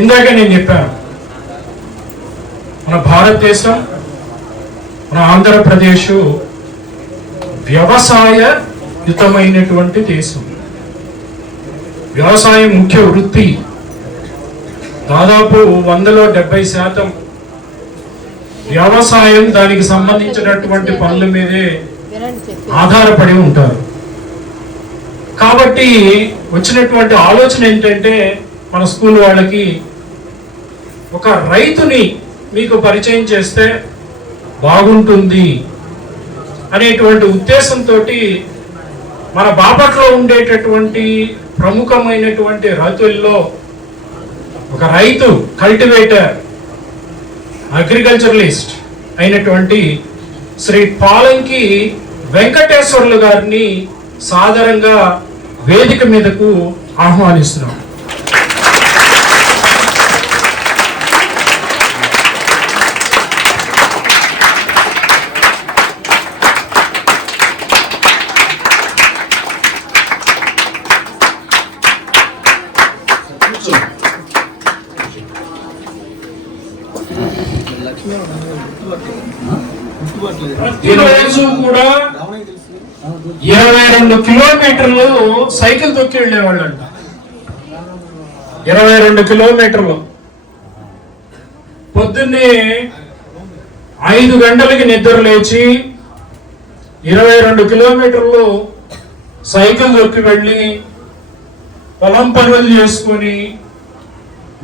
ఇందాక నేను చెప్పాను, మన భారతదేశం, మన ఆంధ్రప్రదేశ్ వ్యవసాయయుతమైనటువంటి దేశం. వ్యవసాయం ముఖ్య వృత్తి. దాదాపు 100లో 70% వ్యవసాయం, దానికి సంబంధించినటువంటి పనుల మీదే ఆధారపడి ఉంటారు. కాబట్టి వచ్చినటువంటి ఆలోచన ఏంటంటే, మన స్కూల్ వాళ్ళకి ఒక రైతుని మీకు పరిచయం చేస్తే బాగుంటుంది అనేటువంటి ఉద్దేశంతో మన బాపట్లో ఉండేటటువంటి ప్రముఖమైనటువంటి రైతుల్లో ఒక రైతు, కల్టివేటర్, అగ్రికల్చరలిస్ట్ అయినటువంటి శ్రీ పాలంకి వెంకటేశ్వర్లు గారిని సాదరంగా వేదిక మీదకు ఆహ్వానిస్తున్నాం. ప్రతిరోజు కూడా 22 కిలోమీటర్లు సైకిల్ తొక్కి వెళ్ళేవాళ్ళంట. 22 కిలోమీటర్లు. పొద్దున్నే 5 గంటలకి నిద్ర లేచి 22 కిలోమీటర్లు సైకిల్ తొక్కి వెళ్ళి పొలం పనులు చేసుకుని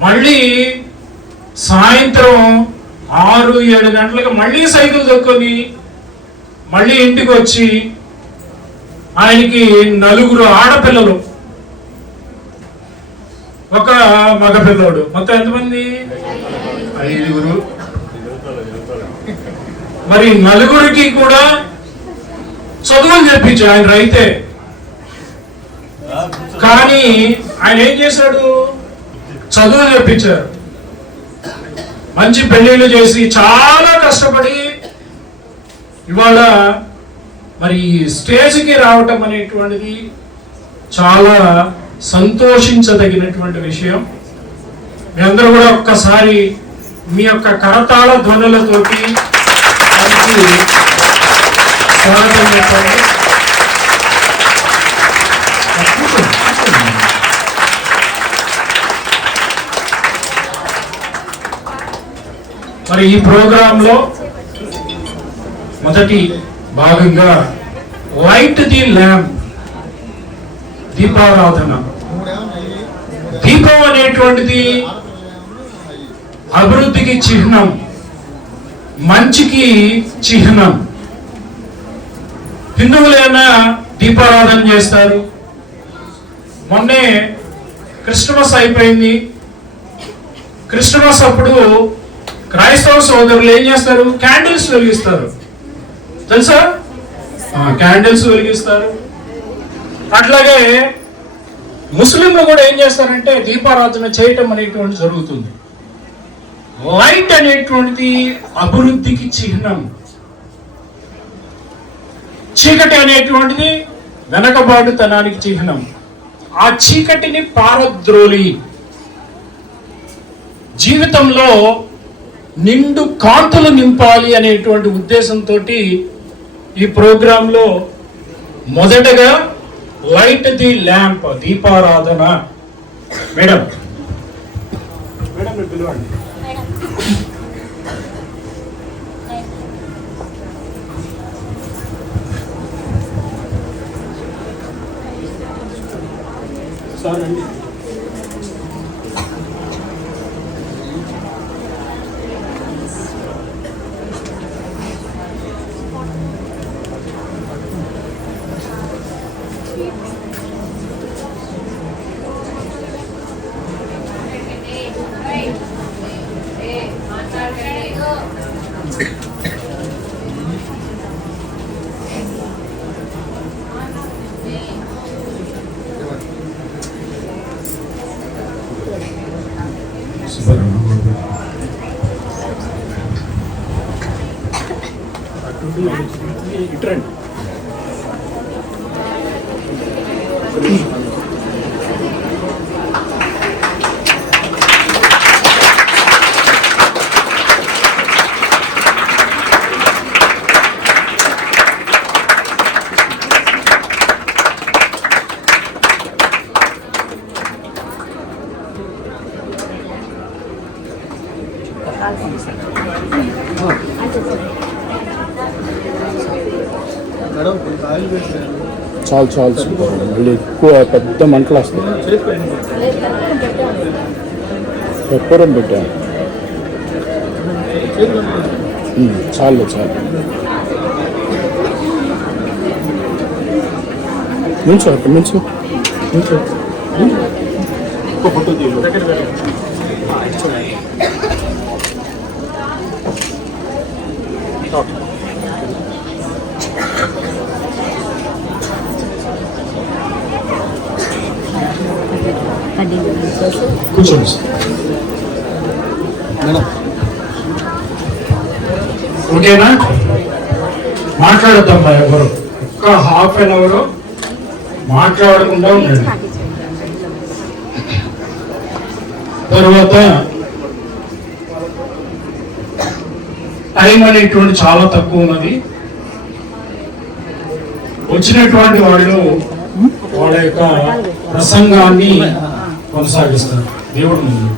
మళ్ళీ సాయంత్రం 6-7 గంటలకు మళ్ళీ సైకిల్ తొక్కుని మళ్ళీ ఇంటికి వచ్చి, ఆయనకి 4 ఆడపిల్లలు, ఒక మగపిల్లోడు, మొత్తం ఎంతమంది? 5. మరి 4కి కూడా చదువులు చెప్పించు. ఆయన రైతే, కానీ ఆయన ఏం చేశాడు? చదువులు చెప్పించారు. మంచి పెళ్లిళ్ళు చేసి చాలా కష్టపడి ఇవాళ మరి స్టేజ్కి రావటం అనేటువంటిది చాలా సంతోషించదగినటువంటి విషయం. మీ అందరూ కూడా ఒక్కసారి మీ యొక్క కరతాళ ధ్వనులతోటి స్వాగతం చెప్పండి. మరి ఈ ప్రోగ్రాంలో మొదటి భాగంగా లైట్ ది ల్యాంప్, దీపారాధన. దీపం అనేటువంటిది అభివృద్ధికి చిహ్నం, మంచికి చిహ్నం. హిందువులైనా దీపారాధన చేస్తారు. మొన్నే క్రిస్మస్ అయిపోయింది. క్రిస్మస్ అప్పుడు క్రైస్తవ సోదరులు ఏం చేస్తారు? క్యాండిల్స్ వెలిగిస్తారు, తెలుసా? క్యాండిల్స్ వెలిగిస్తారు. అట్లాగే ముస్లింలు కూడా ఏం చేస్తారంటే దీపారాధన చేయటం అనేటువంటి జరుగుతుంది. లైట్ అనేటువంటిది అభివృద్ధికి చిహ్నం. చీకటి అనేటువంటిది వెనకబాటుతనానికి చిహ్నం. ఆ చీకటిని పారద్రోలి జీవితంలో నిండు కాంతులు నింపాలి అనేటువంటి ఉద్దేశంతో ఈ ప్రోగ్రాంలో మొదటగా లైట్ ది ల్యాంప్, దీపారాధన. మేడం పిలవండి. సార్ అండి. ఇట్రండి. చాలు చాలు సూపర్. మళ్ళీ ఎక్కువ పెద్ద మంటలు వస్తాయి. పెప్పరం పెట్టాను. చాలు చాలు. నుంచో అక్కడ నుంచో నుంచో. ఫోటో కూర్చోండి ఓకేనా? మాట్లాడద్దమ్మా ఎవరు, ఒక్క హాఫ్ అన్ అవర్ మాట్లాడకుండా ఉండండి. తర్వాత టైం అనేటువంటి చాలా తక్కువ ఉన్నది. వచ్చినటువంటి వాళ్ళు వాళ్ళ యొక్క ప్రసంగాన్ని కొనసాగిస్తారు. దేవుడు ముందు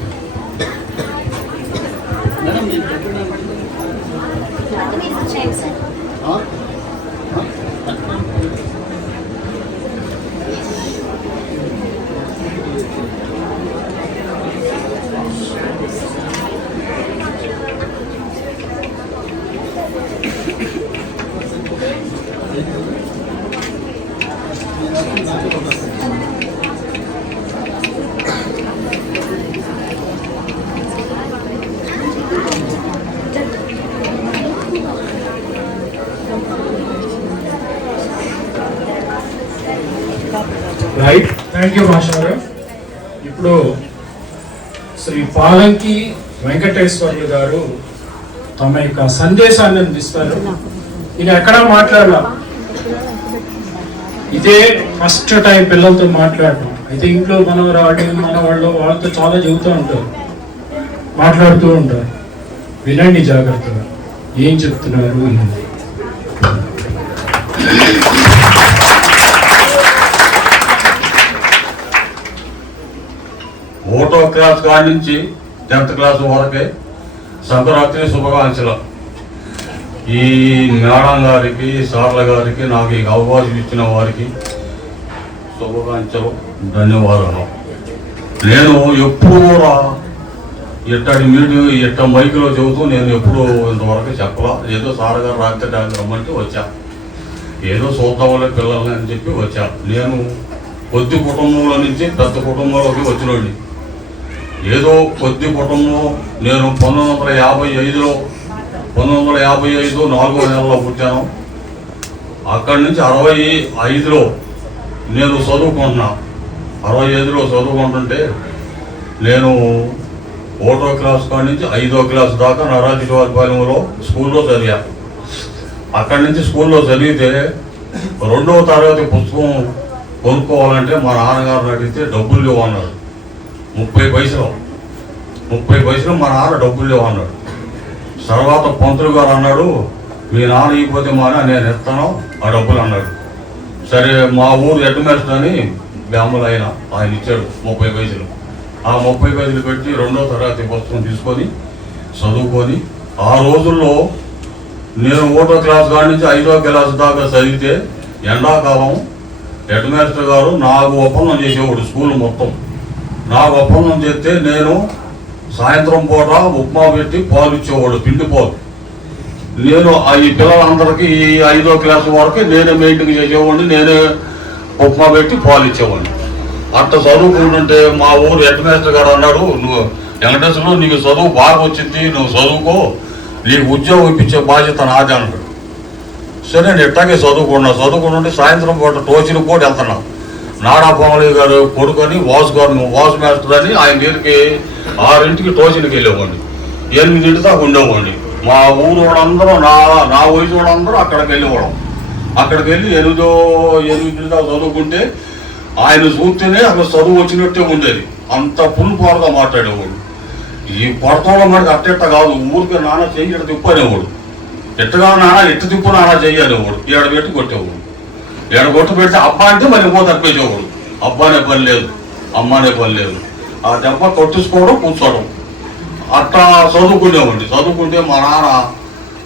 రైట్. Thank you master. ఇప్పుడు శ్రీ పాలంకి వెంకటేశ్వర్లు గారు తమ యొక్క సందేశాన్ని అందిస్తారు. ఇది ఎక్కడా మాట్లాడాల, ఇదే ఫస్ట్ టైం పిల్లలతో మాట్లాడటం. అయితే ఇంట్లో మన వాళ్ళు వాళ్ళతో చాలా చెబుతూ ఉంటారు, మాట్లాడుతూ ఉంటారు. వినండి జాగ్రత్తగా ఏం చెప్తున్నారు. ఒకటో క్లాస్ కాడి నుంచి 10th క్లాస్ వరకే సంక్రాంతి శుభాకాంక్షలు. ఈ మేడం గారికి, సార్ల గారికి, నాకు ఈ అవకాశం ఇచ్చిన వారికి శుభాకాంక్షలు, ధన్యవాదాలు. నేను ఎప్పుడు కూడా ఇట్టడి ఇట్ట మైకులో చెబుతూ నేను ఎప్పుడు ఇంతవరకు చెప్పలా. ఏదో సార్ గారు రాత్రి రమ్మంటే వచ్చా, ఏదో చూద్దాంలే పిల్లల్ని అని చెప్పి వచ్చా. నేను కొద్ది కుటుంబంలో నుంచి పెద్ద కుటుంబంలోకి వచ్చినోడిని. ఏదో కొద్ది కుటుంబం. నేను 1955లో 4వ నెలలో పుట్టాను. అక్కడి నుంచి 65లో నేను చదువుకుంటున్నా. 65లో చదువుకుంటుంటే నేను 1వ క్లాస్ కాడి నుంచి 5వ క్లాస్ దాకా నరాజీవారిపాలెంలో స్కూల్లో చదివా. అక్కడి నుంచి స్కూల్లో చదివితే 2వ తరగతి పుస్తకం కొనుక్కోవాలంటే మా నాన్నగారిని అడిగితే డబ్బులు లేవు అన్నాడు. 30 పైసలు మా నాన్న డబ్బులు లేవు అన్నాడు. తర్వాత పంతులు గారు అన్నాడు, మీ నాన్న ఇవ్వకపోతే మానే నేను ఇస్తాను ఆ డబ్బులు అన్నాడు. సరే, మా ఊరు హెడ్ మాస్టర్ అని బ్యాములు ఆయన ఇచ్చాడు 30 పైసలు. ఆ 30 పైసలు పెట్టి 2వ తరగతి పుస్తకం తీసుకొని చదువుకొని, ఆ రోజుల్లో నేను 1వ క్లాస్ కాడి నుంచి 5వ క్లాస్ దాకా చదివితే ఎండాకాలం హెడ్ మాస్టర్ గారు నాకు ఒప్పందం చేసేవాడు. స్కూల్ మొత్తం నాకు ఒప్పందం చేస్తే నేను సాయంత్రం పూట ఉప్మా పెట్టి పాలు ఇచ్చేవాడు, పిండి పాలు. నేను ఈ పిల్లలందరికీ ఈ 5వ క్లాస్ వరకు నేనే మెయింటైన్ చేసేవాడిని, నేనే ఉప్మా పెట్టి పాలు ఇచ్చేవాడిని. అట్లా చదువుకుంటుంటే మా ఊరు హెడ్ మాస్టర్ గారు అన్నాడు, నువ్వు వెంకటేశ్వరులు నీకు చదువు బాగా వచ్చింది, నువ్వు చదువుకో, నీకు ఉద్యోగం ఇప్పించే బాధ్యత నాదే అన్నాడు. సరే, నేను ఎట్టాగే చదువుకుంటుంటే సాయంత్రం పూట టోచీని కూడా వెళ్తున్నా. నాడా పొంగళి గారు కొడుకొని వాసు మాస్టర్ అని ఆయన దగ్గరికి 6ంటికి టోచీనికి వెళ్ళేవాడిని. 8 దాకా ఉండేవాడిని. మా ఊరు వాళ్ళందరూ నా వయసు వాళ్ళందరూ అక్కడికి వెళ్ళేవాళ్ళం. అక్కడికి వెళ్ళి 8 దాకా చదువుకుంటే ఆయన చూస్తేనే అక్కడ చదువు వచ్చినట్టే ఉండేది. అంత పుల్లుపారుగా మాట్లాడేవాడు. ఈ కొడతంలో మనకి అట్టెట్ట కాదు, ఊరికి నాన్న చెయ్యి ఇట్ట తిప్పనేవాడు. ఎట్టగా నాన్న ఎట్టు తిప్పు నాన్న చెయ్యనేవాడు. ఏడ పెట్టి కొట్టేవాడు. ఏడ కొట్టు పెడితే అబ్బా అంటే మరి పో తప్పేసేవాడు. అబ్బానే పని లేదు, అమ్మానే పని లేదు. ఆ దెబ్బ కొట్టించుకోవడం, కూర్చోవడం, అట్టా చదువుకునేవాడిని. చదువుకుంటే మా నాన్న,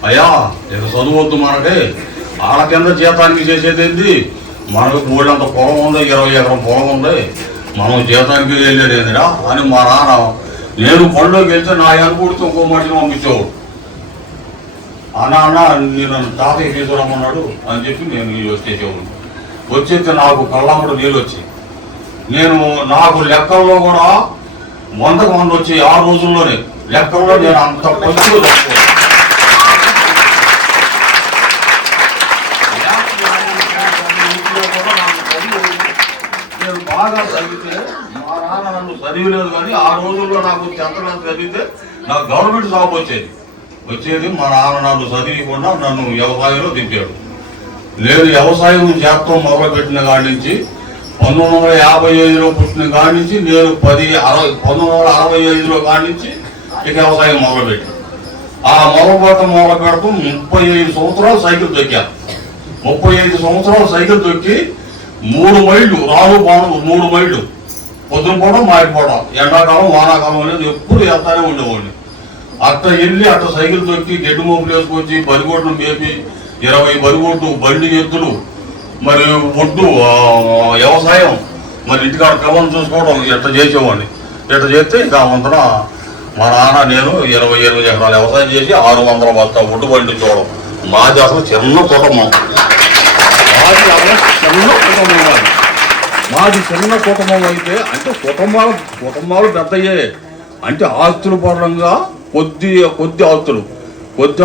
అయ్యా ఇక చదువద్దు మనకి, వాళ్ళ కింద జీతానికి చేసేది ఏంటి, మనకు ఊళ్ళంత పొలం ఉంది, 20 ఎకరం పొలం ఉంది, మనం జీతానికి వెళ్ళేది ఏందిరా అని మా నాన్న, నేను పనిలోకి వెళ్తే నా అనుకుంటూ ఇంకో మనిషిని పంపించేవాడు. అన్న నేను తాతయ్య తీసుకురమ్మన్నాడు అని చెప్పి నేను వచ్చేసేవాడు. వచ్చేస్తే నాకు కళ్ళమ్మడు నీళ్ళు వచ్చి, నాకు లెక్కల్లో కూడా 100కు 100 వచ్చి 6 రోజుల్లోనే లెక్కల్లో నేను అంత పసుపు నేను బాగా చదివితే మా నాన్న నన్ను చదివలేదు, కానీ ఆ రోజుల్లో నాకు 10th క్లాస్ చదివితే నాకు గవర్నమెంట్ జాబ్ వచ్చేది. మా నాన్న నన్ను చదివకుండా నన్ను వ్యవసాయంలో దింపాడు. నేను వ్యవసాయం చేస్తాం మొదలుపెట్టిన కాడి నుంచి 1955లో పుట్టిన కాడి నుంచి నేను 1965లో కాడి నుంచి ఇక వ్యవసాయం మొదలుపెట్టి ఆ మొదలు పెడతాం 35 సంవత్సరాలు సైకిల్ తొక్కాను. 35 సంవత్సరాలు సైకిల్ తొక్కి 3 మైళ్ళు రాను బాను 3 మైళ్ళు పొద్దున పోవడం మారిపోవడం, ఎండాకాలం వానాకాలం అనేది ఎప్పుడు వెళ్తానే ఉండేవాడిని. అట్ట వెళ్ళి అట్ట సైకిల్ తొక్కి గడ్డి మోపులు వేసుకొచ్చి బరిగొడ్లు మేపి 20 బరిగొడ్లు, బండి ఎద్దులు, మరి ఒడ్డు వ్యవసాయం, మరి ఇంటికాడ కవనం చూసుకోవడం ఎట్ట చేసేవాడిని. ఎట్ట చేస్తే ఇక అంతన మా నాన్న నేను 28 ఎకరాలు వ్యవసాయం చేసి 600 బస్తా ఒడ్డు పండించుకోవడం. మాది అసలు చిన్న కుటుంబం, మాది చిన్న కుటుంబం అయితే అంటే కుటుంబాలు పెద్దయ్యే, అంటే ఆస్తుల పరంగా కొద్ది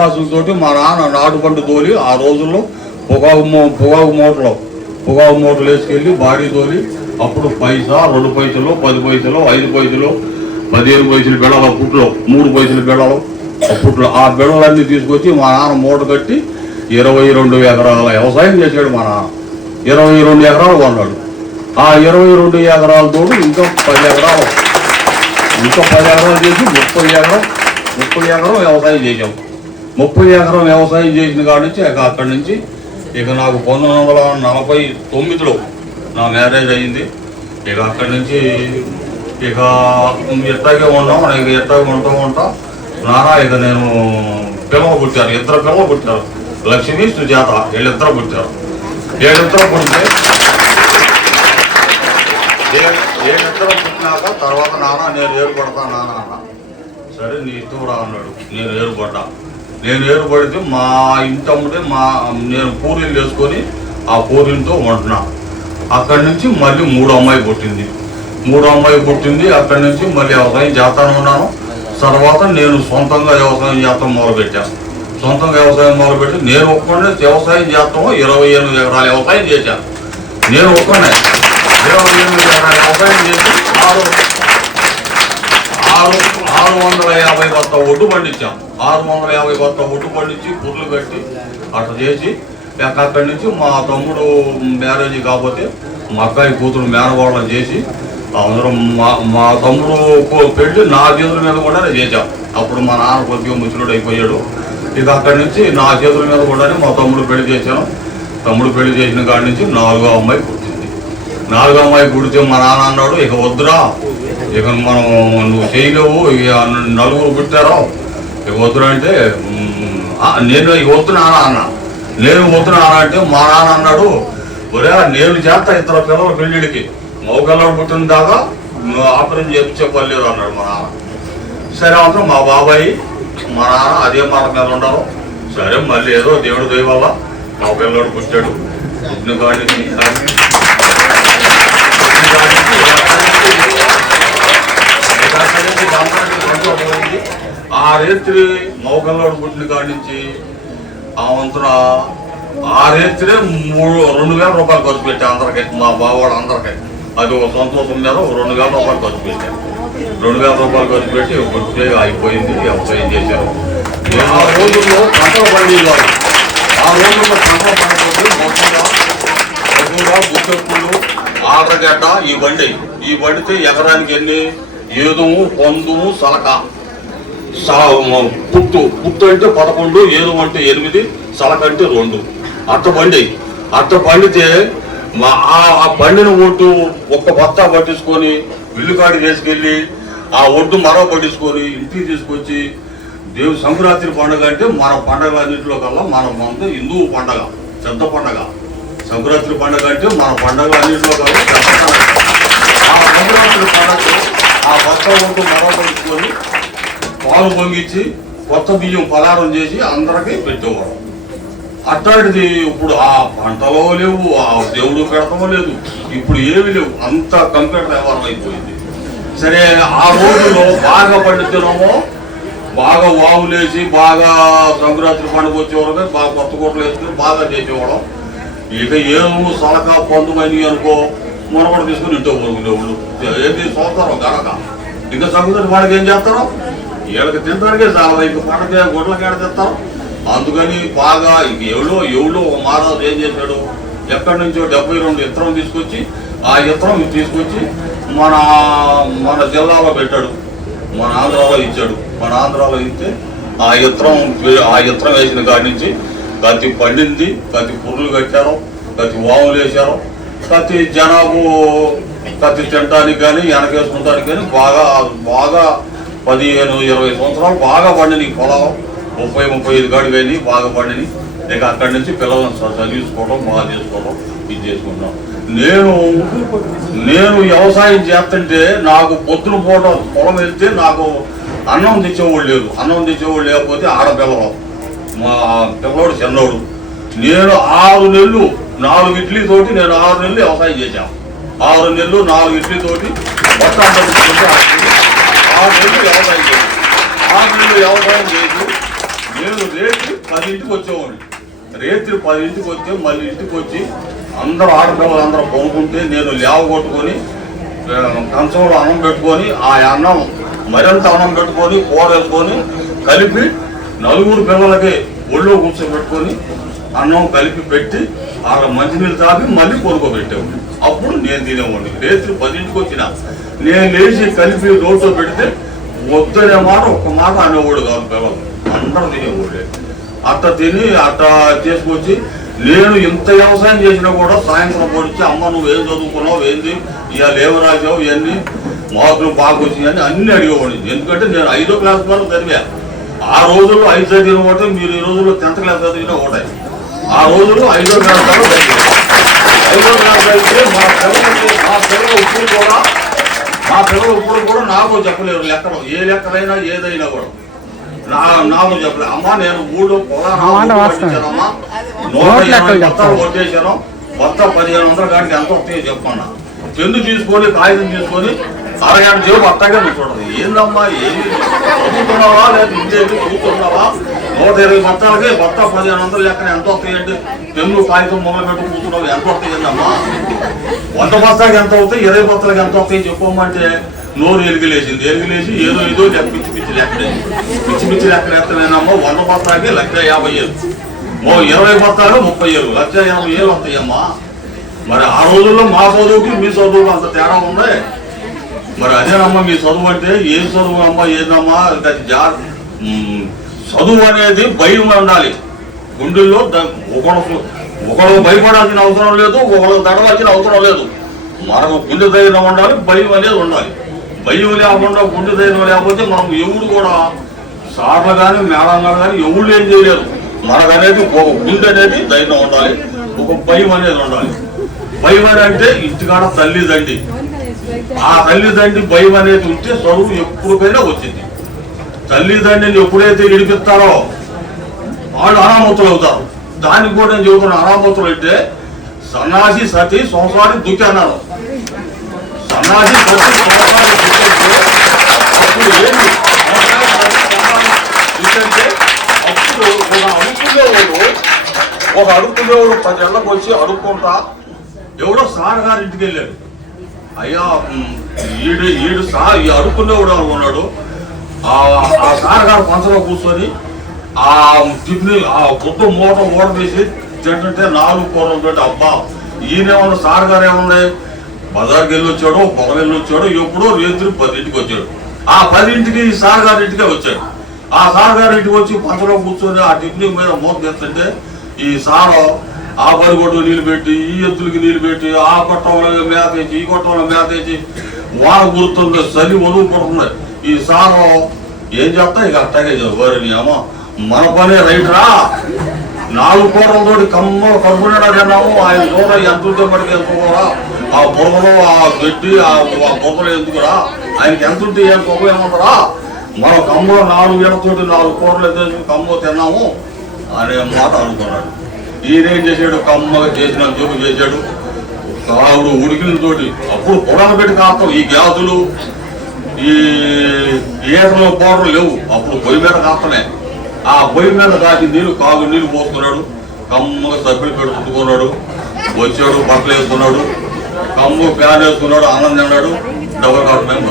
ఆస్తులతోటి మా నాన్న నాటుపండు తోలి ఆ రోజుల్లో పొగాకు మూటలు వేసుకెళ్ళి భారీ తోలి అప్పుడు పైసా, 2 పైసలు, 10 పైసలు, 5 పైసలు, 15 పైసలు బెడలు, అప్పట్లో 3 పైసలు బెడలు, అప్పట్లో ఆ బెడలన్నీ తీసుకొచ్చి మా నాన్న మూట కట్టి 22 ఎకరాల వ్యవసాయం చేశాడు. మా నాన్న 22 ఎకరాలు కొన్నాడు. ఆ 22 ఎకరాలతో ఇంకా 10 ఎకరాలు చేసి 30 ఎకరం వ్యవసాయం చేసాం. 30 ఎకరం వ్యవసాయం చేసిన కాడి నుంచి అక్కడి నుంచి ఇక నాకు 1949లో నా మ్యారేజ్ అయింది. ఇక అక్కడి నుంచి ఇక ఎట్టాగే ఉన్నాం. ఇక ఎట్టాగే ఉంటా నాన్న ఇక నేను పిల్లలు పుట్టారు, 2 పిల్లలు పుట్టారు, లక్ష్మి, సుజాత, వీళ్ళిద్దరు పుట్టారు. వీళ్ళిద్దరు పుట్టినాక తర్వాత నాన్న నేను ఏర్పడతా నాన్న అన్న. సరే నీ ఇష్టం రా అన్నాడు. నేను ఏర్పడితే మా ఇంటమ్ముడే నేను పూరీలు వేసుకొని ఆ పూరీలతో వంటున్నా. అక్కడి నుంచి మళ్ళీ 3 అమ్మాయి పుట్టింది. అక్కడి నుంచి మళ్ళీ వ్యవసాయం చేస్తాను ఉన్నాను. తర్వాత నేను సొంతంగా వ్యవసాయం చేస్తాం మొదలుపెట్టాను. నేను ఒక్కడే వ్యవసాయం చేస్తాము. 28 ఎకరాల వ్యవసాయం చేశాను. నేను ఒక్కడే 28 ఎకరాల వ్యవసాయం చేసి 650 బస్తా ఒడ్డు పండించాం. 650 బస్తా ఒడ్డు పండించి పుర్లు కట్టి అట్లా చేసి అక్కడి నుంచి మా తమ్ముడు మ్యారేజ్ కాకపోతే మా అక్కాయి కూతురు మేనగోళం చేసి అందరం మా తమ్ముడు పెళ్ళి నా చేతుల మీద కూడా చేశాం. అప్పుడు మా నాన్న కొద్దిగా ముసలుడు అయిపోయాడు. ఇక అక్కడి నుంచి నా చేతుల మీద కూడా మా తమ్ముడు పెళ్లి చేశాను. తమ్ముడు పెళ్లి చేసిన కాడి నుంచి 4వ అమ్మాయి పుట్టింది. 4వ అమ్మాయి పుడితే మా నాన్న అన్నాడు, ఇక వద్దురా, ఇక మనం నువ్వు చేయలేవు, ఇక 4 పుట్టారో ఇక వద్దురా అంటే నేను ఇక వద్దునానా అన్న. అంటే మా నాన్న అన్నాడు, ఒరే నేను చేస్తా 2 పిల్లల పెళ్ళిడికి, మగపిల్లడు పుట్టిన దాకా ఆపరేషన్ చేయించే పర్లేదు అన్నాడు మా నాన్న. సరే మాత్రం మా బాబాయి మా నాన్న అదే మాట మీద ఉండరు. సరే మళ్ళీ ఏదో దేవుడు దయ వల్ల మా పిల్లడు పుట్టాడు. పుట్టిన కాడికి ఆ రేత్రి మగపిల్లడు పుట్టిన కాడి నుంచి ఆ వంతున ఆ రేత్రే 2,000 రూపాయలు ఖర్చు పెట్టా అందరికీ, మా బావాడు అందరికీ. అది ఒక సంతోషం మీద 2,000 రూపాయలు ఖర్చు పెట్టాను. 2,000 రూపాయలు ఖర్చు పెట్టి గుర్తుగా అయిపోయింది. వ్యవసాయం చేశారు. ఆ రోజుల్లో పంటలు పండేది కాదు. ఆ రోజుల్లో పంటలు పండుతుంది మొత్తంగా గుట్టెక్కులు, ఆటగడ్డ ఈ బండితే ఎకరానికి ఎన్ని ఏదుము, పొందుము, సలక, పుట్టు అంటే 11, ఏదు అంటే 8, సలక అంటే 2. అట్ట పండితే ఆ బండిని ఒట్టు ఒక్క బత్తా పట్టించుకొని విల్లుకాడికి వేసుకెళ్ళి ఆ ఒడ్డు మరో పట్టించుకొని ఇంటికి తీసుకొచ్చి దేవుడు సంక్రాంతి పండుగ అంటే మన పండుగ అన్నింటిలో కల్లా మన హిందూ పండగ, పెద్ద పండగ. సంక్రాంతి పండుగ అంటే మన పండుగ అన్నింటిలో కల్లా పెద్ద పండుగ. ఆ సంక్రాంతి పండుగ ఆ కొత్త ఒడ్డు మరో పట్టించుకొని పాలు పొంగిచ్చి కొత్త బియ్యం పలారం చేసి అందరికీ పెట్టేవాడు. అట్లాంటిది ఇప్పుడు ఆ పంటలో లేవు, ఆ దేవుడు పెడతామో లేదు, ఇప్పుడు ఏమి లేవు, అంత కంప్యూటర్ వ్యవహారం అయిపోయింది. సరే ఆ రోజుల్లో బాగా పండితేనేమో బాగా వాములేసి బాగా సంక్రాంతి పండుగ వచ్చేవాళ్ళకి బాగా కొత్త కోట్లు వేసుకుని బాగా చేసేవాళ్ళం. ఇక ఏమో సలక పందుమని అనుకో మనవాడు తీసుకుని ఇంట్లో పోరుకునేవాళ్ళు. ఏంటి చూస్తారో గనక ఇంకా సంక్రాంతి పండుగ ఏం చేస్తారో వీళ్ళకి తినడానికే చాలా ఇంక పండుగ గొడ్లకి ఏడ తెస్తారు. అందుకని బాగా ఇంక ఎవడో ఒక మహారాజు ఏం చేశాడు, ఎక్కడి నుంచో 72 ఇత్తనం తీసుకొచ్చి ఆ ఇత్తనం తీసుకొచ్చి మన జిల్లాలో పెట్టాడు, మన ఆంధ్రాలో ఇచ్చాడు. మన ఆంధ్రాలో ఇస్తే ఆ ఇత్తనం వేసిన కాడి నుంచి ప్రతి పండింది, ప్రతి పుర్రులు కట్టారు, ప్రతి వాములు వేసారు, ప్రతి జనాభు ప్రతి తినడానికి కానీ వెనకేసుకుంటానికి కానీ బాగా 15-20 సంవత్సరాలు బాగా పండినాయి పొలం. 30-35 కాడి కానీ బాగా పండినాయి. ఇక అక్కడి నుంచి పిల్లలను చదివించుకోవడం బాగా చేసుకోవడం ఇది చేసుకుంటాం. నేను వ్యవసాయం చేస్తుంటే నాకు పొద్దున పూట పొలం వెళ్తే నాకు అన్నం తెచ్చేవాళ్ళు లేదు. అన్నం తెచ్చేవాళ్ళు లేకపోతే ఆడపిల్లలు, మా పిల్లవాడు చిన్నోడు. నేను 6 నెలలు 4 ఇడ్లీతోటి నేను 6 నెలలు వ్యవసాయం చేశాను. 6 నెలలు 4 ఇడ్లీతోటి మొత్తం 6 నెలలు వ్యవసాయం చేశాను. 6 నెలలు వ్యవసాయం చేసి నేను రేత్రి 10ంటికి వచ్చేవాడిని. రేత్రి 10ంటికి వచ్చి మళ్ళీ ఇంటికి వచ్చి అందరూ ఆడపిల్లలు అందరూ కొనుక్కుంటే నేను లేవ కొట్టుకొని కంచంలో అన్నం పెట్టుకొని ఆ అన్నం మరింత అన్నం పెట్టుకొని కూర వేసుకొని కలిపి 4 పిల్లలకి ఒళ్ళో కూర్చోబెట్టుకొని అన్నం కలిపి పెట్టి వాళ్ళ మంచినీళ్ళు తాపి మళ్ళీ కొనుక్కోబెట్టేవాడిని. అప్పుడు నేను తినేవాడిని. రేత్రి 10ంటికి వచ్చిన నేను లేచి కలిపి రోడ్లో పెడితే వద్దనే మాట ఒక్క మాట అనేవాడు కాదు. పిల్లలు అందరూ తినేవాళ్ళే. అట్ట తిని అట్ట చేసుకొచ్చి నేను ఇంత వ్యవసాయం చేసినా కూడా సాయంత్రం పొడిచి అమ్మ నువ్వు ఏం చదువుకున్నావు, ఏంది ఇవాళ ఏమి రాసావు, ఇవన్నీ మార్కులు బాగా వచ్చినాయని అన్ని అడిగేవాడిని. ఎందుకంటే నేను 5వ క్లాస్ వరకు చదివా. ఆ రోజుల్లో 5 చదివిన ఒకటే, మీరు ఈ రోజుల్లో 10th క్లాస్ చదివిన ఒకటే. ఆ రోజుల్లో 5వ క్లాస్ వరకు చదివా. 5వ క్లాస్ అయితే మా పిల్లలు ఇప్పుడు కూడా నాకు చెప్పలేరు లెక్కలు. ఏ లెక్కలైనా ఏదైనా కూడా నాకు చెప్పలేదు. అమ్మా నేను 3 పొలాలు పట్టించానమ్మా, 150 బత్తాలు కొట్టేశాను, మొత్త 1500 కాడికి ఎంత వస్తాయో చెప్పన్నా. చెందు తీసుకొని కాగితం తీసుకొని అరగంట సేపు అట్టగా కూర్చోండి. ఏందమ్మా ఏమి చదువుతున్నావా లేదా ఇంటి కూర్చున్నావా, 120 బత్తాలకి బత్త 1500 లెక్కన ఎంత వస్తాయండి, చెందు కాగితం మొదలు పెట్టి కూర్చున్నావు ఎంత వస్తాయండి అమ్మా, 100 బత్తాలకి ఎంత అవుతాయి, 20 బత్తాలకి ఎంత వస్తాయి చెప్పమంటే నోరు ఎలిగిలేసింది. ఏదో పిచ్చి పిచ్చి లెక్కలు ఎత్తలేనమ్మా. 100 బత్తాలకి 1,50,000, 20 బత్తాలు 30,000, 1,50,000 వస్తాయమ్మా. మరి ఆ రోజుల్లో మా చదువుకి మీ చదువుకి అంత తేడా ఉంది. మరి అదేనమ్మా మీ చదువు అంటే ఏం చదువు అమ్మా, ఏదమ్మా చదువు అనేది భయం ఉండాలి గుండెల్లో. ఒకళ్ళు భయపడాల్సిన అవసరం లేదు, ఒకళ్ళు దడవాల్సిన అవసరం లేదు. మనకు గుండె ధైర్యం ఉండాలి, భయం అనేది ఉండాలి. భయం లేకుండా గుండె ధైర్యం లేకపోతే మనం ఎవరు కూడా సార్లు కానీ మేళంగా కానీ ఎవరు ఏం చేయలేరు. మనకనేది ఒక గుండె అనేది ధైర్యం ఉండాలి, ఒక భయం అనేది ఉండాలి. భయం అంటే ఇంటికాడ తల్లిదండ్రి, ఆ తల్లిదండ్రి భయం అనేది ఉంటే చదువు ఎప్పటికైనా వచ్చింది. తల్లిదండ్రిని ఎప్పుడైతే విడిపిస్తారో వాళ్ళు అనామతులు అవుతారు. దానికి కూడా నేను చెబుతున్నా, అనామతులు అంటే సన్నాసి సతి సంసారి దుఃఖి అన్నారు. సన్నాసి సతి సంసారి అప్పుడు ఏంటి అప్పుడు ఒక అడుక్కునేవాడు 10 ఏళ్ళకి వచ్చి అడుక్కుంటా ఎవడో సార్ గారి ఇంటికి వెళ్ళాడు. అయ్యా ఈ అడుక్కునేవాడు ఉన్నాడు. ఆ సార్ గారు పంచలో కూర్చొని ఆ టిఫిన్ ఆ పొద్దు మూట తీసి తింటుంటే 4 కూరలు పెట్టి అబ్బా ఈయనేమన్నా సార్ గారు ఏముంది బజార్కి వెళ్ళి వచ్చాడు, పొలం వెళ్ళి వచ్చాడు, ఎప్పుడో రేత్రి 10ంటికి వచ్చాడు. ఆ 10ంటికి సార్ గారి ఇంటికే వచ్చాడు. ఆ సార్ గారి ఇంటికి వచ్చి పంచలో కూర్చొని ఆ టిఫిన్ మీద మూత తెస్తుంటే ఈ సారు ఆ బరిగొడ్డు నీళ్ళు పెట్టి, ఈ ఎద్దులకి నీళ్ళు పెట్టి, ఆ కొట్టంలో మేత వేసి, ఈ కొట్టంలో మేత వేసి వాన గుర్తుంది, చలి ఒలుగు పడుతుంది. ఈ సారం ఏం చెప్తా ఇక అట్టాగే వారిని ఏమో మన పనే రైట్రా. 4 కూరలతోటి కడుపునేడా తిన్నాము. ఆయన దూర ఎంత ఉంటే మనకి ఎందుకురా, ఆ బుర్రలో ఆ గడ్డి ఆ బుర్రలో ఎందుకురా, ఆయనకి ఎంత ఉంటే ఏం కొవ్వు ఏమంటారా. మనం కమ్మలో 4 ఏళ్ళతోటి 4 కూరలు ఎత్తేసి కమ్మలో తిన్నాము అనే మాట అనుకున్నాడు. ఈయనేం చేశాడు, కమ్మగా చేసిన జోకు చేశాడు. కావుడు ఉడికిన తోటి అప్పుడు పొలాలు పెట్టి కాస్తాం. ఈ గ్యాసులు ఈ ఈతలు పౌడర్లు లేవు, అప్పుడు పొయ్యి మీద కాస్తనే. ఆ పొయ్యి మీద కాసి నీళ్ళు కాగు నీళ్ళు పోసుకున్నాడు. కమ్మగా సబ్బులు పెట్టుకున్నాడు. వచ్చాడు, బట్టలు వేసుకున్నాడు, కమ్ము ఫ్యాన్ వేసుకున్నాడు, అన్నం తిన్నాడు, డబల్ కాటు మేము.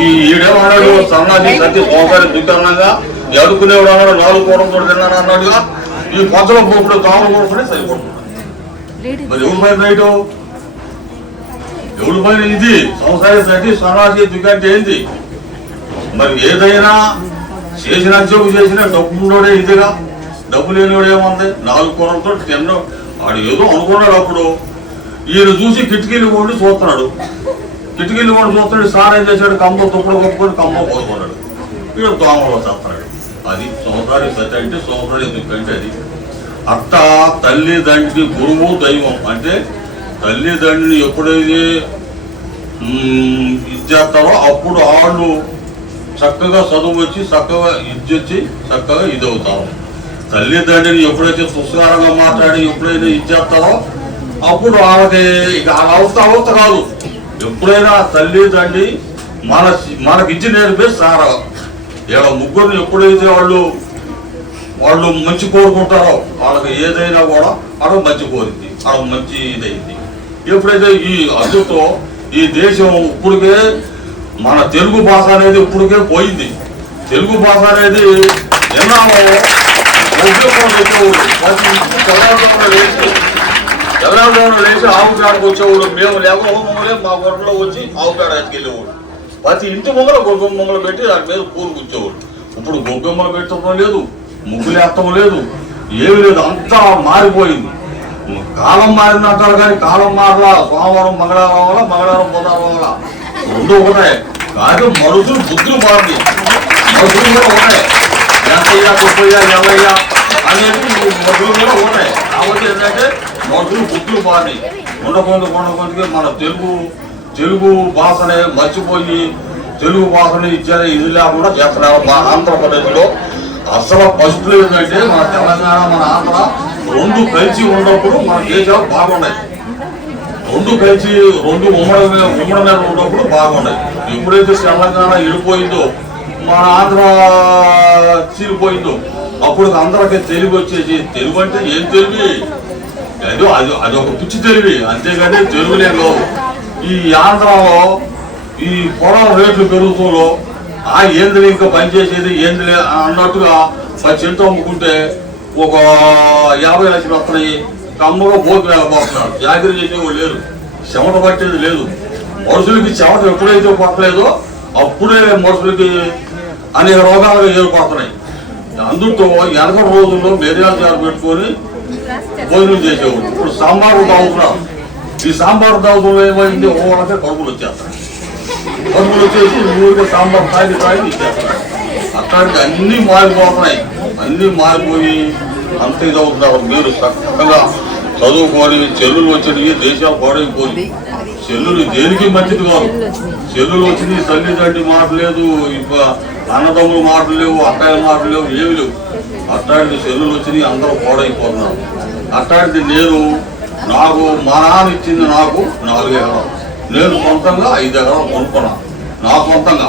ఈ ఈడేమన్నాడు, సన్నాసి సత్తి సోమవారి దుకాణంగా ఎడుకునేవాడు అన్నాడు. 4 కూరలతో తిన్నాను అన్నాడుగా. ఈ పొచ్చల పోపుడు తాములు పోసుకునే సరిపోతున్నాడు. మరి ఎవరి పైన రైటు, ఎవరి పైన ఇది సంసారి సత్తి సన్నాసి దుకాణం ఏంది? మరి ఏదైనా చేసిన జోగు చేసిన డబ్బులోనే ఇదిగా. డబ్బు లేనివాడు ఏముంది, 4 కూరలతో తిన్నాడు. వాడు ఏదో అనుకున్నాడు. అప్పుడు ఈయన చూసి కిటికీలు కొండి చూస్తున్నాడు. కిటికీలు కొండి చూస్తున్నాడు. సార్ ఏం చేశాడు, కమ్మ తుప్పలు కొట్టుకొని కమ్మ పోసుకున్నాడు. వీడు దోమలో చేస్తున్నాడు. అది సంసారి సత్య అంటే, సంసారి ఎందుకంటే అది అత్త తల్లిదండ్రి గురువు దైవం. అంటే తల్లిదండ్రిని ఎప్పుడైతే ఇచ్చేస్తారో అప్పుడు వాళ్ళు చక్కగా చదువు వచ్చి చక్కగా ఇచ్చొచ్చి చక్కగా ఇదవుతారు. తల్లిదండ్రిని ఎప్పుడైతే పుస్తకాలంగా మాట్లాడి ఎప్పుడైతే ఇచ్చేస్తారో అప్పుడు వాళ్ళకి ఇక అవస్థ కాదు. ఎప్పుడైనా తల్లిదండ్రి మనకిచ్చి నేర్పే సారా. ఇలా ముగ్గురిని ఎప్పుడైతే వాళ్ళు మంచి కోరుకుంటారో వాళ్ళకి ఏదైనా కూడా అక్కడ మంచి కోరింది, అక్కడ మంచి ఇదైంది. ఎప్పుడైతే ఈ అందుతో ఈ దేశం ఇప్పటికే మన తెలుగు భాష అనేది ఇప్పటికే పోయింది. తెలుగు భాష అనేది ఎన్నామో తెల్లవారు లేచి ఆవు పేడకు వచ్చేవాడు. మేము లేకపోతే మా గొడవలో వచ్చి ఆవు పేడ ఎత్తుకెళ్ళేవాడు. ప్రతి ఇంటి ముంగల గొగ్గొమ్మలు పెట్టి దాని మీద పూలు కూర్చోవాడు. ఇప్పుడు గొగ్గొమ్మలు పెట్టడం లేదు, ముగ్గులు వేస్తాం లేదు, ఏమి లేదు, అంతా మారిపోయింది. కాలం మారింది అంటారు కానీ కాలం మారలా. సోమవారం మంగళవారం వల్ల, మంగళవారం బుధవారం వల్ల రెండు ఒకటే. కాదు మనుషులు బుద్ధులు మారింది, మనుషులు కూడా ఒకటే. ఎంతయ్యా గొప్పయ్యా ఎవయ్యా అనేది మనుషులు కూడా ఒకటే. కాబట్టి ఏంటంటే మనుషులు బుద్ధులు మారి ఉండకొందుకే మన తెలుగు భాషనే మర్చిపోయి తెలుగు భాషని ఇచ్చేది ఇది లేకుండా చేస్తున్నారు. మా ఆంధ్రప్రదేశ్లో అసలు ఫస్ట్ ఏంటంటే మన తెలంగాణ మన ఆంధ్ర రెండు కలిసి ఉన్నప్పుడు మన దేశాలు బాగున్నాయి. రెండు కలిసి ఉమ్మడి మీద ఉన్నప్పుడు బాగున్నాయి. ఎప్పుడైతే తెలంగాణ విడిపోయిందో మన ఆంధ్ర చీలిపోయిందో అప్పుడు అందరికీ తెలుగు వచ్చేసి. తెలుగు అంటే ఏం తెలివి, ఏదో అది ఒక పిచ్చి తెలివి, అంతేగాని తెలుగులే కావు. ఈ ఆంధ్రలో ఈ పొలం రేట్లు పెరుగుతుందో ఏంది ఇంకా పనిచేసేది ఏంది అన్నట్టుగా మా చెట్టు అమ్ముకుంటే ఒక 50 లక్షలు వస్తున్నాయి. కమ్మగా బోకి వెళ్ళబోతున్నారు. జాగ్రత్త చేసేవాళ్ళు లేరు, చెమట పట్టేది లేదు. మనుషులకి చెమట ఎప్పుడైతే పట్టలేదో అప్పుడే మనుషులకి అనేక రోగాలుగా ఏర్పడుతున్నాయి. అందుతో 80 రోజుల్లో మిరియాల చారు పెట్టుకొని భోజనం చేసేవాడు. ఇప్పుడు సాంబారు తాగుతున్నారు. ఈ సాంబారు తాగుతున్న ఏమైంది, వాళ్ళకే కడుపులు వచ్చేస్తాయి. కడుపులు వచ్చేసి ఊరికే సాంబార్ తాగి ఇచ్చేస్తాయి. అట్లాంటి అన్నీ మారిపోతున్నాయి. అన్నీ మారిపోయి అంత ఇదవుతున్నారు. మీరు చక్కగా చదువుకొని చెల్లులు వచ్చినవి దేశాలు పాడైపోయి. చెల్లులు దేనికి మంచిది కాదు. చెల్లులు వచ్చినాయి తల్లిదండ్రి మాట లేదు, ఇంకా అన్నదమ్ముల మాటలు లేవు, అక్కయ్య మాటలు లేవు, ఏమి లేవు. అట్లాంటి చెల్లులు వచ్చినాయి, అందరూ పాడైపోతున్నారు. అట్లాంటిది నాకు మా నాన్న ఇచ్చింది నాకు 4 ఎకరాలు. నేను సొంతంగా 5 ఎకరాలు కొనుక్కున్నాను. నా సొంతంగా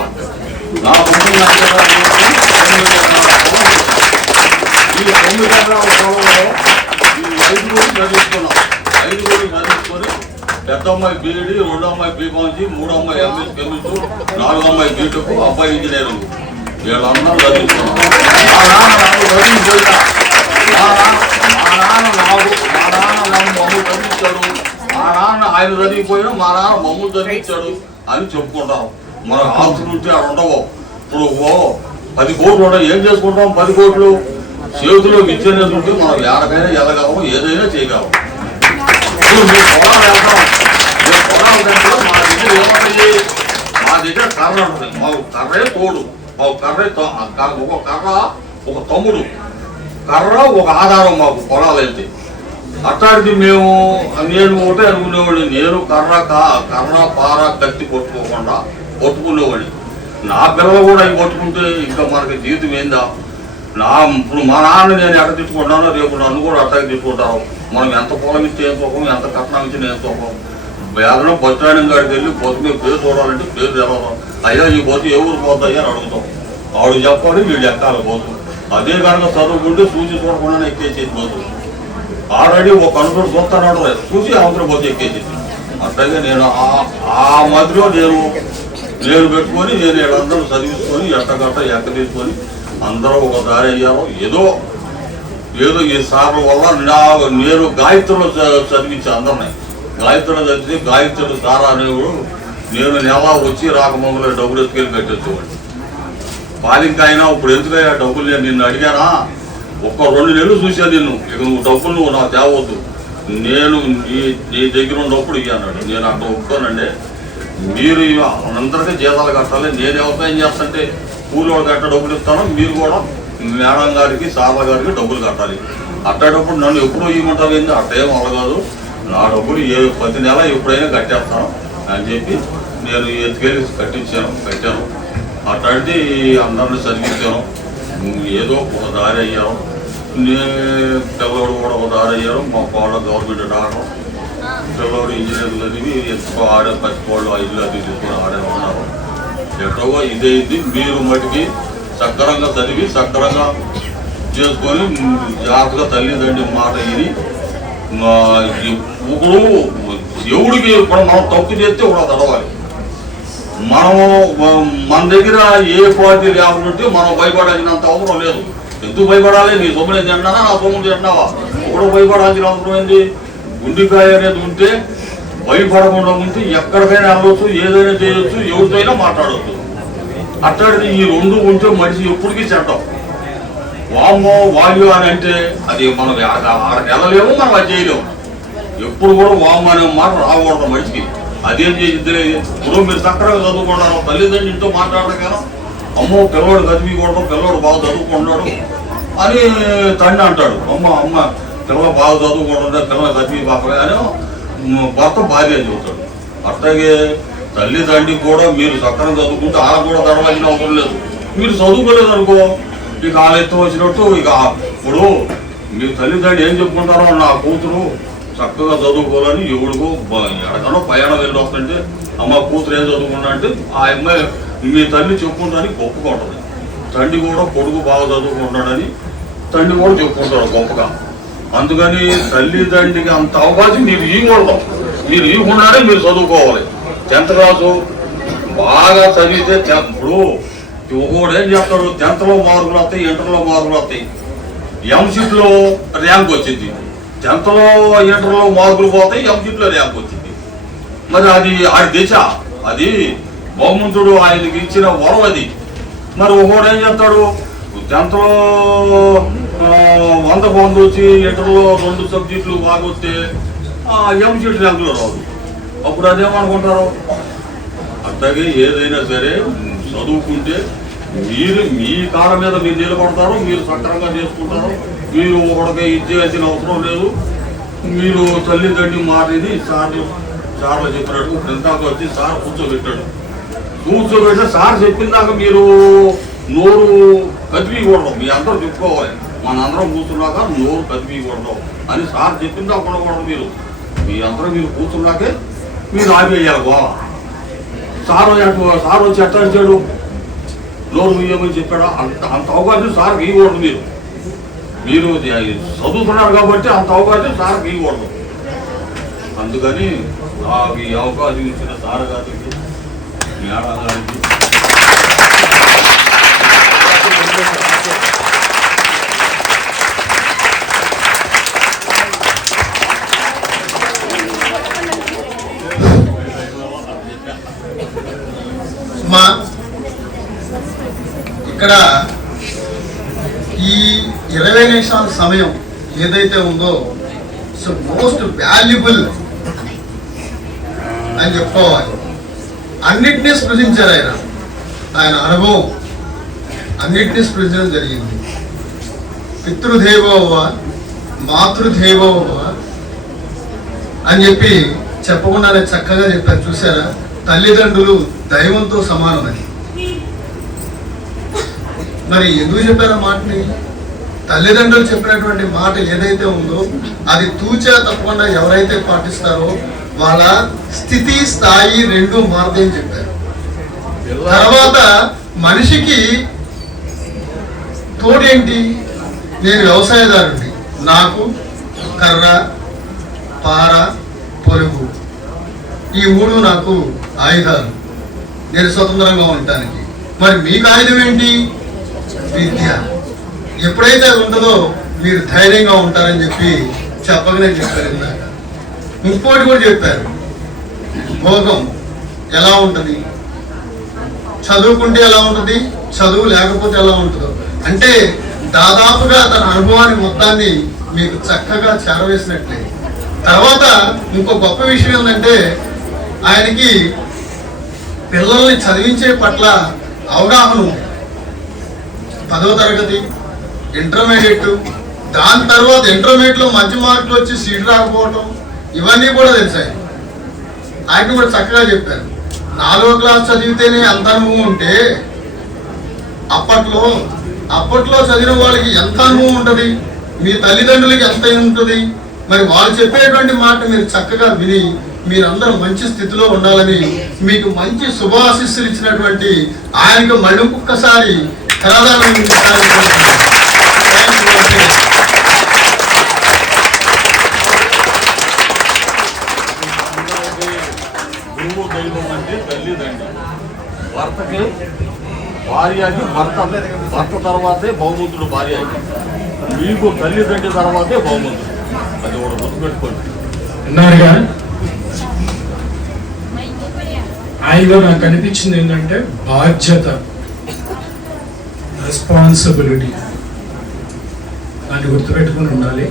ఈ 9 ఎకరాల పొలంలో ఈ 5 కోట్లు చదివిస్తున్నాం. 5 కోట్లు చదివించుకొని పెద్ద అమ్మాయి బీఈడి, 2 అమ్మాయి బీకాంసీ, 3 అమ్మాయి ఎంఎస్ కెమిస్ట్రీ, 4 అమ్మాయి బీటెక్, అబ్బాయి ఇంజనీరింగ్. వీళ్ళందరూ చదివిస్తున్నాం. మా నాన్న మమ్మల్ని చదివించాడు. మా నాన్న ఆయన చదివిపోయినా మా నాన్న మమ్మల్ని చదివించాడు అని చెప్పుకుంటాం. మన ఆస్తులు ఉంటే అక్కడ ఉండవు. ఇప్పుడు 10 కోట్లు ఉన్నాయి, ఏం చేసుకుంటాం? 10 కోట్లు చేతిలో ఇచ్చేది ఉంటే మనం ఎక్కడికైనా వెళ్ళగలము, ఏదైనా చేయగలం. ఇప్పుడు మీ పొలాలు వెళ్తాం, మీ పొలాల దగ్గర మా దగ్గర ఏమంటాయి, మా దగ్గర కర్ర ఉంటుంది, మాకు కర్రే తోడు, మాకు కర్రే ఒక కర్ర ఒక తమ్ముడు, కర్ర ఒక ఆధారం మాకు పొలాలు వెళ్తే. అట్లాంటిది నేను ఒకటే అనుకునేవాడిని, నేను కర్ర పార కత్తి కొట్టుకోకుండా కొట్టుకునేవాడిని. నా పిల్లలు కూడా అవి కొట్టుకుంటే ఇంకా మనకి జీవితం ఏందా? ఇప్పుడు మా నాన్న నేను ఎక్కడ తిట్టుకుంటానో రేపు నన్ను కూడా అట్లాగే తిట్టుకుంటారు. మనం ఎంత పొలం ఇస్తే ఏం తోపం, ఎంత కట్నం ఇస్తే నేను తోపం. వేదన బస్టాండ్ కాడికి వెళ్ళి బస్సు మీద పేరు చూడాలంటే పేరు తెలవదు. అయ్యా ఈ బస్సు ఏ ఊరు పోతాయి అని అడుగుతాం. ఆవిడ చెప్పాలి, వీళ్ళు ఎక్కాలి బస్సు. అదే కనుక చదువుకుంటే చూసి చూడకుండా ఎక్కేసేది బస్సు. ఆల్రెడీ ఒక అనుకుని చూస్తాను చూసి అవసరం బస్సు ఎక్కేసేది. అట్లాగే నేను ఆ మధ్యలో నేను పెట్టుకొని నేను వీళ్ళందరూ చదివించుకొని ఎట్టగట్ట ఎక్క తీసుకొని అందరూ ఒక దారి అయ్యారు. ఏదో ఈ సార్ల వల్ల నేను గాయత్రిలో చదివించాను అందరినీ. గాయత్రిలో చదివితే గాయత్రుడు సారా అనేవాడు. నేను నెల వచ్చి రాకమొంగలో డబ్బులు ఎత్తుకెళ్ళి పెట్టేసేవాడిని. పాలింకాయనా ఇప్పుడు ఎందుకైనా డబ్బులు నేను నిన్ను అడిగానా, ఒక్క 2 నెలలు చూశాను నిన్ను, ఇక నువ్వు డబ్బులు నువ్వు నాకు తేవద్దు, నేను నీ దగ్గర ఉన్నప్పుడు ఇవ్వన్నాడు. నేను అక్కడ ఒప్పుకోనండి, మీరు అందరికీ జీతాలు కట్టాలి, నేను వ్యవసాయం చేస్తుంటే కూలివాడు కట్ట డబ్బులు ఇస్తాను, మీరు కూడా మేడం గారికి సార్ల గారికి డబ్బులు కట్టాలి. అట్టేటప్పుడు నన్ను ఎప్పుడూ ఇవ్వమంటావు ఏంది, అట్టేం అలగదు, నా డబ్బులు ప్రతి నెల ఎప్పుడైనా కట్టేస్తాను అని చెప్పి నేను ఎత్తుకెళ్ళి కట్టాను. అట్లాంటి అందరిని చదివించాను. ఏదో ఒక దారి అయ్యాను. పిల్లవాడు కూడా ఒక దారి అయ్యారు. మా వాళ్ళ గవర్నమెంట్ డాక్టర్, పిల్లవాడు ఇంజనీర్లు చదివి ఎక్కువ ఆడే పచ్చిపోళ్ళు 5 అది తీసుకొని ఆడే ఉన్నారు. ఎక్కడో ఇదైంది. మీరు మటుకి సక్రంగా చదివి సక్రంగా చేసుకొని జాగ్రత్తగా తల్లిదండ్రి మాట ఇది. ఇప్పుడు ఎవడికి ఇప్పుడు మనం తప్పు చేస్తే కూడా తడవాలి. మనము మన దగ్గర ఏ పార్టీ లేకుంటే మనం భయపడాల్సినంత అవసరం లేదు. ఎందుకు భయపడాలి? నీ సొమ్ము నేను తింటున్నానా, నా సొమ్ము తింటున్నావా? ఒకడు భయపడాల్సిన అవసరం ఏంటి? గుండెకాయ అనేది ఉంటే భయపడకుండా ఉంటే ఎక్కడికైనా వెళ్ళవచ్చు, ఏదైనా చేయొచ్చు, ఎవరితోనైనా మాట్లాడవచ్చు. అట్లాంటిది ఈ 2 ఉంటే మనిషి ఎప్పటికీ చెడ్డం. వామ్మో వాయు అని అంటే అది మనం ఆడకి వెళ్ళలేము, మనం అది చేయలేము. ఎప్పుడు కూడా వామ్మ అనే మాట రాకూడదు మనిషికి. అదేం చేసిద్ది? ఇప్పుడు మీరు చక్కగా చదువుకుంటారు, తల్లిదండ్రులు ఇంట్లో మాట్లాడగాను అమ్మో పిల్లవాడు చదివికూడదు, పిల్లవాడు బాగా చదువుకుంటున్నాడు అని తండ్రి అంటాడు. అమ్మ పిల్లలు బాగా చదువుకుంటుందా, పిల్లలు చదివి బాగా అని భర్త భార్య చెబుతాడు. అట్లాగే తల్లిదండ్రికి కూడా మీరు చక్కగా చదువుకుంటే ఆడ కూడా తడవాల్సిన అవసరం లేదు. మీరు చదువుకోలేదు అనుకో, ఇక ఆలెత్తం వచ్చినట్టు. ఇక ఇప్పుడు మీరు తల్లిదండ్రులు ఏం చెప్పుకుంటారో, నా కూతురు చక్కగా చదువుకోవాలని ఎవడికో ఎడకనో ప్రయాణం వెళ్ళి వస్తుంటే అమ్మ కూతురు ఏం చదువుకున్నా అంటే ఆ అమ్మాయి మీ తల్లి చెప్పుకుంటారని గొప్పకుంటుంది. తండ్రి కూడా కొడుకు బాగా చదువుకుంటాడని తండ్రి కూడా చెప్పుకుంటాడు గొప్పగా. అందుకని తల్లిదండ్రికి అంత అవకాశం మీరు ఇవ్వకూడదు. మీరు ఇవ్వకుండానే మీరు చదువుకోవాలి. 10th క్లాసు బాగా చదివితే ఇప్పుడు ఒకడు ఏం చేస్తాడు, 10th మార్కులు వస్తాయి, ఇంటర్లో మార్కులు వస్తాయి, ఎంసెట్లో ర్యాంక్ వచ్చింది. 10th ఇంటర్లో మార్కులు పోతాయి, ఎంసెట్లో ర్యాంక్ వచ్చింది. మరి అది ఆడి దిశ, అది భగవంతుడు ఆయనకి ఇచ్చిన వరం అది. మరి ఒకడు ఏం చేస్తాడు, 10th 100 పొంది వచ్చి ఇంటర్లో 2 సబ్జెక్టులు బాగా వస్తే ఎంసెట్ ర్యాంకులో రాదు. అప్పుడు అదేమనుకుంటారు? అట్లాగే ఏదైనా సరే చదువుకుంటే మీరు మీ కాళ్ళ మీద మీరు నిలబడతారు, మీరు సక్రంగా చేసుకుంటారు. మీరు ఒకడికి ఇచ్చేయాల్సిన అవసరం లేదు. మీరు తల్లిదండ్రి మాటిది సార్లు చెప్పినట్టు ఇంతకు వచ్చి సార్ కూర్చోబెట్టే సార్ చెప్పిందాక మీరు నోరు కదిపీయకూడదు. మీ అందరూ చెప్పుకోవాలి, మనందరం కూర్చున్నాక నోరు కదిపీయకూడదు అని సార్ చెప్పిందా ఉండకూడదు. మీ అందరూ మీరు కూర్చున్నాకే మీరు ఆపేయాలి గోవా. సార్ వచ్చి ఎట్లా ఇచ్చాడు, నోరు మీయమని చెప్పాడు. అంత అవకాశం సార్కి ఇవ్వకూడదు. మీరు చదువుతున్నారు కాబట్టి అంత అవకాశం సార్కి ఇవ్వకూడదు. అందుకని నాకు ఈ అవకాశం ఇచ్చిన సార్ గారికి, మేడం గారికి ఇక్కడ ఈ 20 నిమిషాల సమయం ఏదైతే ఉందో సో మోస్ట్ వాల్యుబుల్ అని చెప్పుకోవాలి. అన్నిటినీ స్పృశించారు. ఆయన అనుభవం అన్నిటినీ స్పృశించడం జరిగింది. పితృదేవోవ మాతృదేవోవ అని చెప్పి చెప్పకుండానే చక్కగా చెప్పారు. చూసారా, తల్లిదండ్రులు దైవంతో సమానమని. మరి ఎందుకు చెప్పారు ఆ మాటని? తల్లిదండ్రులు చెప్పినటువంటి మాట ఏదైతే ఉందో అది తూచా తప్పకుండా ఎవరైతే పాటిస్తారో వాళ్ళ స్థితి స్థాయి రెండు మారుతాయని చెప్పారు. తర్వాత మనిషికి తోడేంటి? నేను వ్యవసాయదారుడి, నాకు కర్ర, పార, పొలుగు ఈ మూడు నాకు ఆయుధాలు, నేను స్వతంత్రంగా ఉండటానికి. మరి మీకు ఆయుధం ఏంటి? విద్య. ఎప్పుడైతే అది ఉంటుందో మీరు ధైర్యంగా ఉంటారని చెప్పి చెప్పగానే చెప్పారు. ఇందాక ఇంకోటి కూడా చెప్పారు, భోగం ఎలా ఉంటుంది, చదువుకుంటే ఎలా ఉంటుంది, చదువు లేకపోతే ఎలా ఉంటుందో. అంటే దాదాపుగా తన అనుభవాన్ని మొత్తాన్ని మీకు చక్కగా చేరవేసినట్లే. తర్వాత ఇంకో గొప్ప విషయం ఏంటంటే ఆయనకి పిల్లల్ని చదివించే పట్ల అవగాహన ఉంది. 10వ తరగతి, ఇంటర్మీడియట్, దాని తర్వాత ఇంటర్మీడియట్లో మంచి మార్కులు వచ్చి సీట్ రాకపోవటం ఇవన్నీ కూడా తెలిసాయి. ఆయన కూడా చక్కగా చెప్పారు. 4వ క్లాస్ చదివితేనే అంత అనుభవం ఉంటే అప్పట్లో చదివిన వాళ్ళకి ఎంత అనుభవం ఉంటుంది, మీ తల్లిదండ్రులకి ఎంత ఉంటుంది. మరి వాళ్ళు చెప్పేటువంటి మాట మీరు చక్కగా విని మీరందరూ మంచి స్థితిలో ఉండాలని మీకు మంచి శుభాశిస్సులు ఇచ్చినటువంటి ఆయనకు మళ్ళీ ఒక్కసారి గురువు దైవం అంటే తల్లిదండ్రి, భర్తకి భార్యకి భర్త తర్వాతే బహుమంతుడు భార్యకి, మీకు తల్లిదండ్రి తర్వాతే బహుమంతుడు. అది కూడా గుర్తుపెట్టుకోండి. అన్నారుగా. ఆయనలో నాకు అనిపించింది ఏంటంటే బాధ్యత, రెస్పాన్సిబిలిటీ, దాన్ని గుర్తుపెట్టుకుని ఉండాలి.